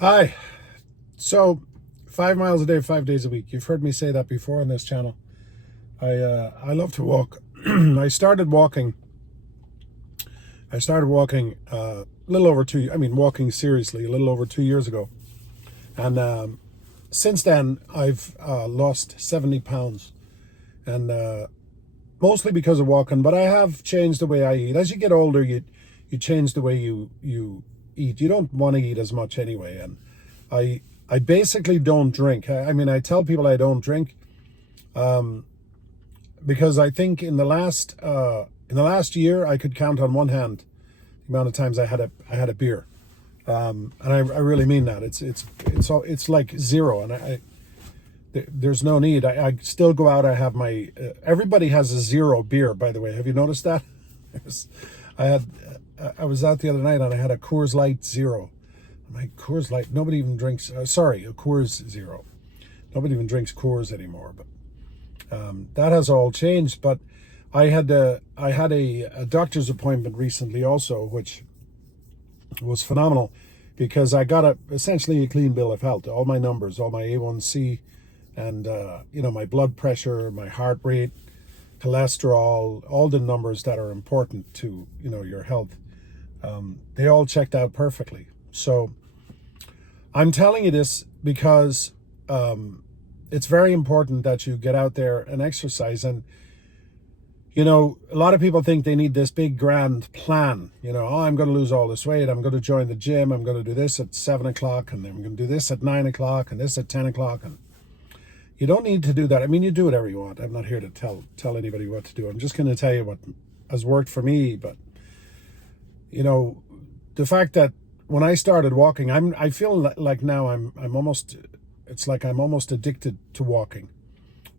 Hi. So, 5 miles a day, 5 days a week. You've heard me say that before on this channel. I love to walk. I started walking. A little over two. I mean, walking seriously a little over 2 years ago, and since then I've lost 70 pounds, and mostly because of walking. But I have changed the way I eat. As you get older, you change the way you eat. You don't want to eat as much anyway, and I basically don't drink. I mean, I tell people I don't drink because I think in the last year I could count on one hand the amount of times I had a beer, and I really mean that. It's like zero, and there's no need. I still go out. I have my everybody has a zero beer. By the way, have you noticed that? I had I was out the other night and I had a Coors Light Zero. My Coors Light, nobody even drinks, a Coors Zero. Nobody even drinks Coors anymore, but that has all changed. But I had a doctor's appointment recently also, which was phenomenal because I got essentially a clean bill of health. All my numbers, all my A1C, and my blood pressure, my heart rate, cholesterol, all the numbers that are important to your health. They all checked out perfectly. So I'm telling you this because it's very important that you get out there and exercise. And, a lot of people think they need this big grand plan. I'm going to lose all this weight. I'm going to join the gym. I'm going to do this at 7 o'clock. And then I'm going to do this at 9 o'clock and this at 10 o'clock. And you don't need to do that. I mean, you do whatever you want. I'm not here to tell anybody what to do. I'm just going to tell you what has worked for me. But, the fact that when I started walking, I feel like now it's like I'm almost addicted to walking.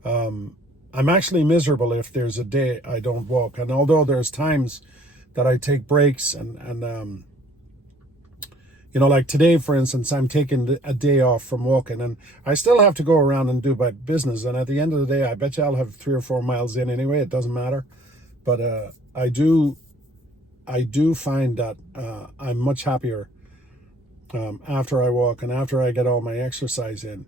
I'm actually miserable if there's a day I don't walk. And although there's times that I take breaks and like today, for instance, I'm taking a day off from walking, and I still have to go around and do my business. And at the end of the day, I bet you I'll have 3 or 4 miles in anyway. It doesn't matter. But I do find that I'm much happier after I walk and after I get all my exercise in.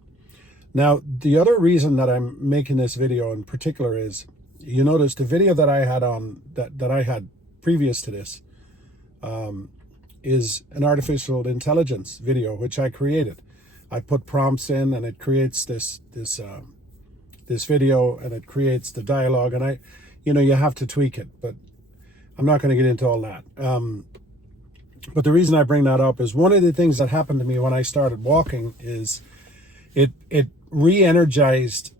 Now, the other reason that I'm making this video in particular is, you notice the video that I had on that I had previous to this is an artificial intelligence video which I created. I put prompts in and it creates this video, and it creates the dialogue, and you have to tweak it, but I'm not going to get into all that. But the reason I bring that up is one of the things that happened to me when I started walking is it re-energized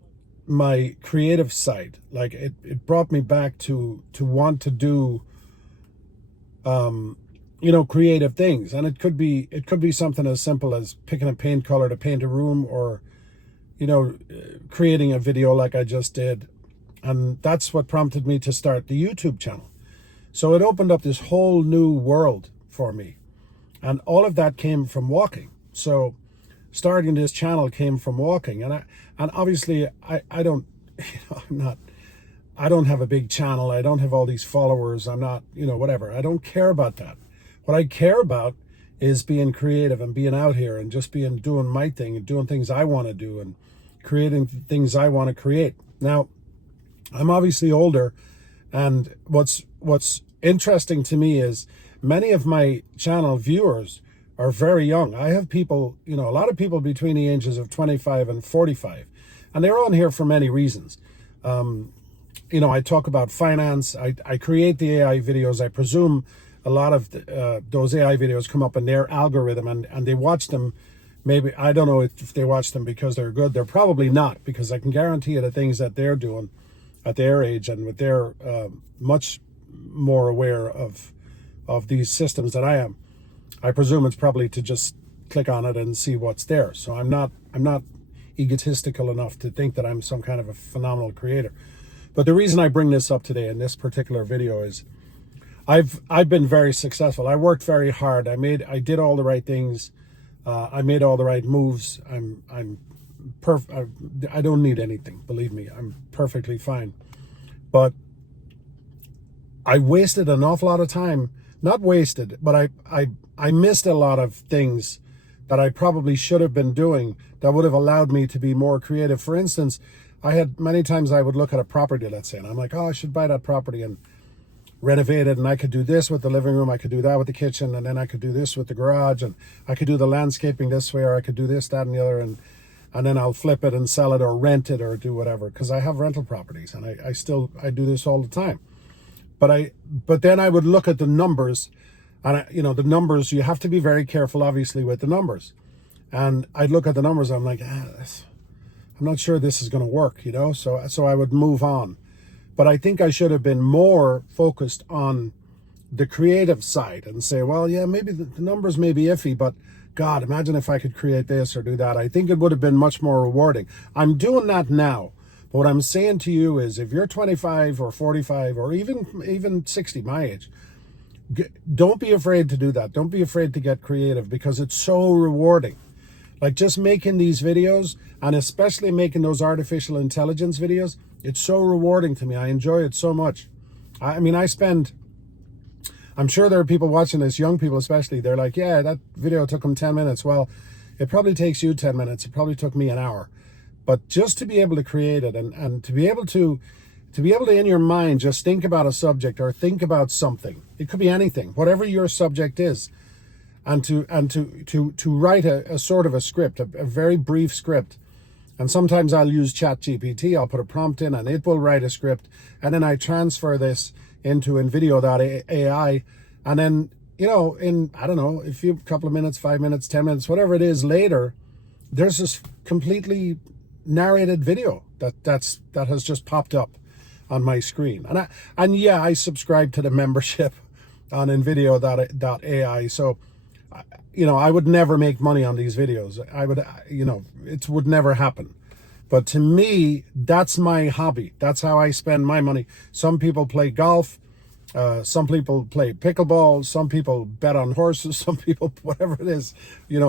my creative side. Like it brought me back to want to do creative things. And it could be something as simple as picking a paint color to paint a room, or creating a video like I just did. And that's what prompted me to start the YouTube channel. So it opened up this whole new world for me. And all of that came from walking. So starting this channel came from walking. And obviously I don't, I don't have a big channel. I don't have all these followers. I'm not, whatever. I don't care about that. What I care about is being creative and being out here and just doing my thing and doing things I want to do and creating things I want to create. Now, I'm obviously older, and what's interesting to me is many of my channel viewers are very young. I have people, a lot of people between the ages of 25 and 45, and they're on here for many reasons. I talk about finance. I create the AI videos. I presume a lot of those AI videos come up in their algorithm, and they watch them. Maybe, I don't know if they watch them because they're good. They're probably not, because I can guarantee you the things that they're doing at their age and with their much more aware of these systems than I am. I presume it's probably to just click on it and see what's there. So I'm not egotistical enough to think that I'm some kind of a phenomenal creator. But the reason I bring this up today in this particular video is I've been very successful. I worked very hard. I did all the right things. I made all the right moves. I'm perfect. I don't need anything. Believe me, I'm perfectly fine. But I wasted an awful lot of time. Not wasted, but I missed a lot of things that I probably should have been doing that would have allowed me to be more creative. For instance, I had many times I would look at a property, let's say, and I'm like, oh, I should buy that property and renovate it, and I could do this with the living room, I could do that with the kitchen, and then I could do this with the garage, and I could do the landscaping this way, or I could do this, that, and the other, and then I'll flip it and sell it or rent it or do whatever, because I have rental properties, and I do this all the time. But then I would look at the numbers, and the numbers, you have to be very careful, obviously, with the numbers. And I'd look at the numbers, I'm like, I'm not sure this is going to work, so I would move on. But I think I should have been more focused on the creative side and say, well, yeah, maybe the numbers may be iffy, but God, imagine if I could create this or do that. I think it would have been much more rewarding. I'm doing that now. But what I'm saying to you is, if you're 25 or 45 or even 60, my age, don't be afraid to do that. Don't be afraid to get creative, because it's so rewarding. Like just making these videos, and especially making those artificial intelligence videos, it's so rewarding to me. I enjoy it so much. I'm sure there are people watching this, young people especially, they're like, yeah, that video took them 10 minutes. Well, it probably takes you 10 minutes. It probably took me an hour. But just to be able to create it and to be able to in your mind just think about a subject or think about something. It could be anything, whatever your subject is. And to write a sort of a script, a very brief script. And sometimes I'll use ChatGPT, I'll put a prompt in and it will write a script. And then I transfer this into NVideo.ai. And then, in, I don't know, a couple of minutes, 5 minutes, 10 minutes, whatever it is later, there's this completely narrated video that has just popped up on my screen. And I subscribe to the membership on NVideo.ai. So, I would never make money on these videos. It would never happen. But to me, that's my hobby. That's how I spend my money. Some people play golf. Some people play pickleball. Some people bet on horses. Some people, whatever it is,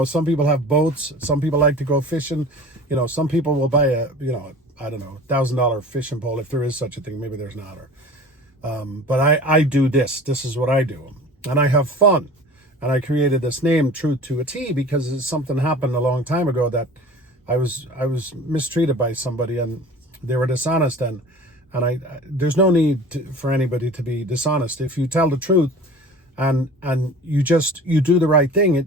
some people have boats. Some people like to go fishing. Some people will buy a $1,000 fishing pole, if there is such a thing. Maybe there's not. But I do this. This is what I do. And I have fun. And I created this name, Truth to a T, because something happened a long time ago that I was mistreated by somebody and they were dishonest. And there's no need for anybody to be dishonest. If you tell the truth and you do the right thing,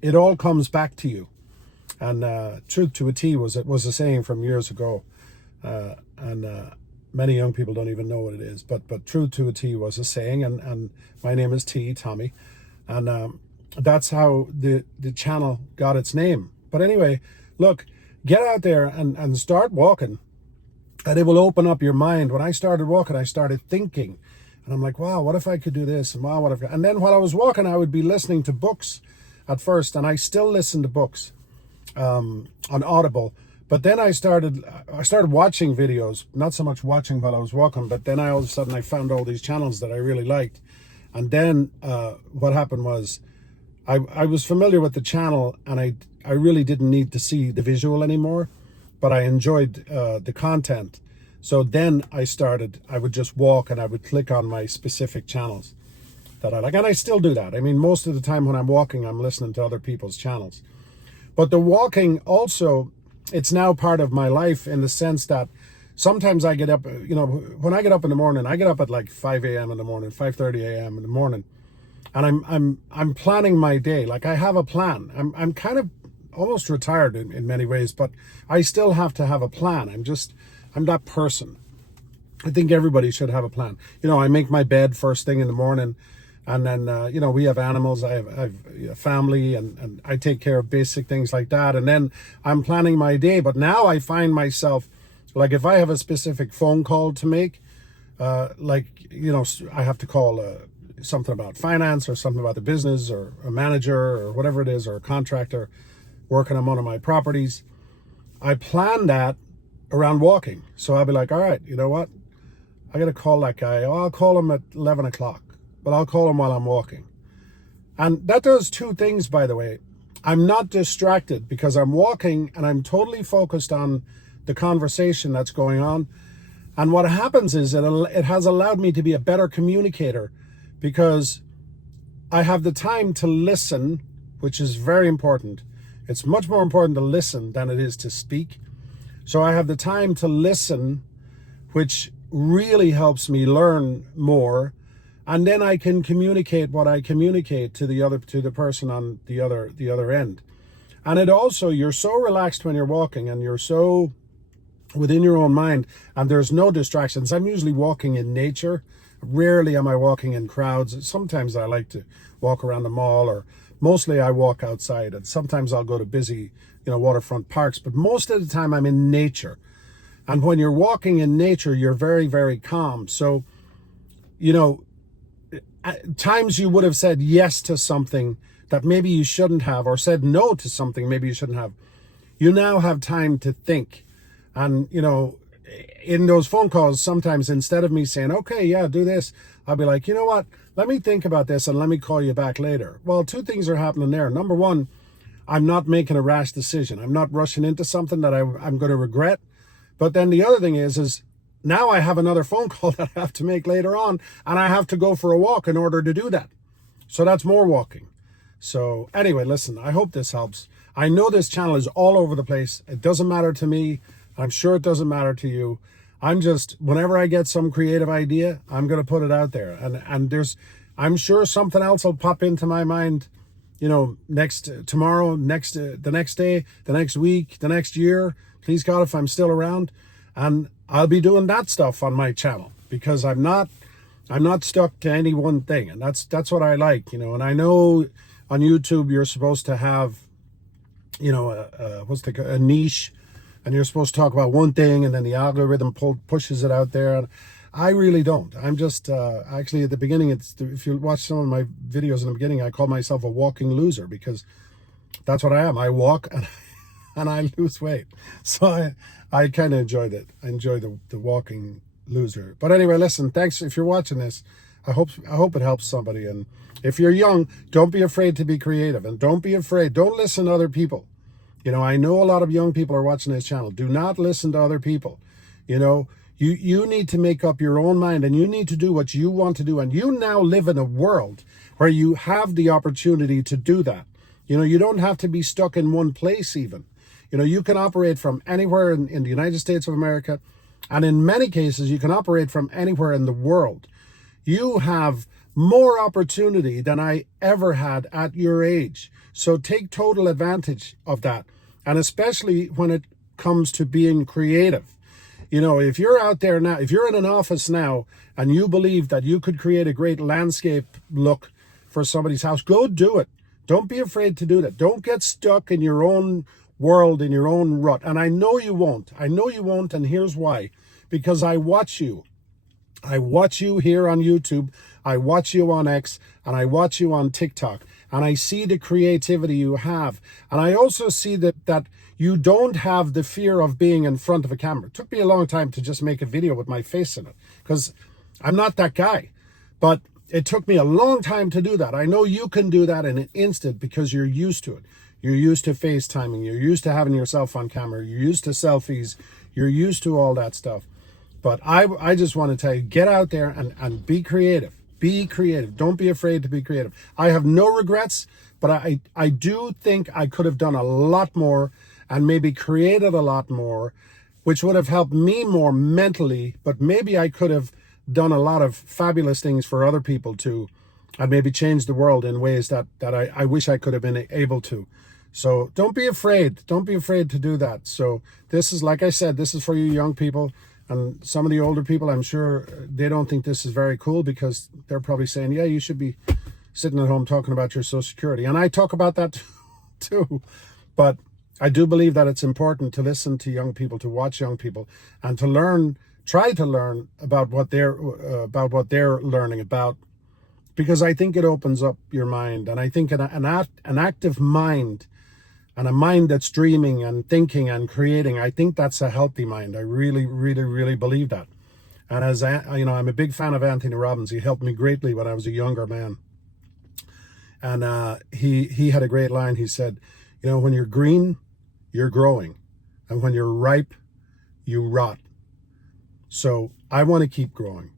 it all comes back to you. And Truth to a T was a saying from years ago. And many young people don't even know what it is. But Truth to a T was a saying. And my name is Tommy. And that's how the channel got its name. But anyway, look, get out there and start walking, and it will open up your mind. When I started walking, I started thinking, and I'm like, wow, what if I could do this? And wow, and then while I was walking, I would be listening to books at first, and I still listen to books on Audible. But then I started watching videos, not so much watching while I was walking, but then all of a sudden I found all these channels that I really liked. And then what happened was I was familiar with the channel, and I really didn't need to see the visual anymore, but I enjoyed the content. So then I would just walk and I would click on my specific channels that I like. And I still do that. I mean, most of the time when I'm walking, I'm listening to other people's channels. But the walking also, it's now part of my life in the sense that sometimes I get up, when I get up in the morning, I get up at like 5 a.m. in the morning, 5:30 a.m. in the morning. And I'm planning my day. Like I have a plan. I'm kind of almost retired in many ways, but I still have to have a plan. I'm that person. I think everybody should have a plan. I make my bed first thing in the morning, and then, we have animals. I have a family, and I take care of basic things like that. And then I'm planning my day. But now I find myself, like if I have a specific phone call to make, I have to call something about finance or something about the business or a manager or whatever it is, or a contractor working on one of my properties, I plan that around walking. So I'll be like, all right, you know what? I got to call that guy. Oh, I'll call him at 11 o'clock, but I'll call him while I'm walking. And that does two things, by the way. I'm not distracted because I'm walking and I'm totally focused on the conversation that's going on. And what happens is it has allowed me to be a better communicator, because I have the time to listen, and I have the time to which is very important. It's much more important to listen than it is to speak. So I have the time to listen, which really helps me learn more. And then I can communicate what I communicate to the person on the other end. And it also, you're so relaxed when you're walking, and you're so within your own mind, and there's no distractions. I'm usually walking in nature. Rarely am I walking in crowds. Sometimes I like to walk around the mall, or mostly I walk outside, and sometimes I'll go to busy, waterfront parks, but most of the time I'm in nature. And when you're walking in nature, you're very, very calm. So, at times you would have said yes to something that maybe you shouldn't have, or said no to something maybe you shouldn't have. You now have time to think. And, in those phone calls, sometimes instead of me saying, okay, yeah, do this, I'll be like, you know what, let me think about this and let me call you back later. Well, two things are happening there. Number one, I'm not making a rash decision. I'm not rushing into something that I'm going to regret. But then the other thing is now I have another phone call that I have to make later on, and I have to go for a walk in order to do that. So that's more walking. So anyway, listen, I hope this helps. I know this channel is all over the place. It doesn't matter to me. I'm sure it doesn't matter to you. I'm just, whenever I get some creative idea, I'm going to put it out there. And I'm sure something else will pop into my mind, tomorrow, the next day, the next week, the next year, please God, if I'm still around. And I'll be doing that stuff on my channel, because I'm not stuck to any one thing. And that's what I like, and I know on YouTube, you're supposed to have, a niche, and you're supposed to talk about one thing, and then the algorithm pushes it out there. And I really don't. I'm just, actually at the beginning, if you watch some of my videos in the beginning, I call myself a walking loser, because that's what I am. I walk and I lose weight. So I kind of enjoyed it. I enjoy the walking loser. But anyway, listen, thanks. If you're watching this, I hope it helps somebody. And if you're young, don't be afraid to be creative, and don't be afraid. Don't listen to other people. I know a lot of young people are watching this channel. Do not listen to other people. You need to make up your own mind, and you need to do what you want to do. And you now live in a world where you have the opportunity to do that. You don't have to be stuck in one place even. You can operate from anywhere in the United States of America. And in many cases, you can operate from anywhere in the world. You have more opportunity than I ever had at your age. So take total advantage of that. And especially when it comes to being creative. If you're out there now, if you're in an office now and you believe that you could create a great landscape look for somebody's house, go do it. Don't be afraid to do that. Don't get stuck in your own world, in your own rut. And I know you won't. And here's why. Because I watch you. I watch you here on YouTube. I watch you on X, and I watch you on TikTok. And I see the creativity you have. And I also see that you don't have the fear of being in front of a camera. It took me a long time to just make a video with my face in it, because I'm not that guy. But it took me a long time to do that. I know you can do that in an instant, because you're used to it. You're used to FaceTiming. You're used to having yourself on camera. You're used to selfies. You're used to all that stuff. But I just want to tell you, get out there and be creative. Be creative. Don't be afraid to be creative. I have no regrets, but I do think I could have done a lot more and maybe created a lot more, which would have helped me more mentally. But maybe I could have done a lot of fabulous things for other people too, and maybe changed the world in ways that I wish I could have been able to. So don't be afraid. Don't be afraid to do that. So this is, like I said, this is for you young people. And some of the older people, I'm sure they don't think this is very cool, because they're probably saying, yeah, you should be sitting at home talking about your Social Security. And I talk about that too. But I do believe that it's important to listen to young people, to watch young people, and to learn, try to learn about what they're learning about, because I think it opens up your mind. And I think an active mind, and a mind that's dreaming and thinking and creating, I think that's a healthy mind. I really, really, really believe that. And as I'm a big fan of Anthony Robbins. He helped me greatly when I was a younger man. And he had a great line. He said, when you're green, you're growing. And when you're ripe, you rot. So I want to keep growing.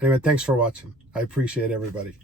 Anyway, thanks for watching. I appreciate everybody.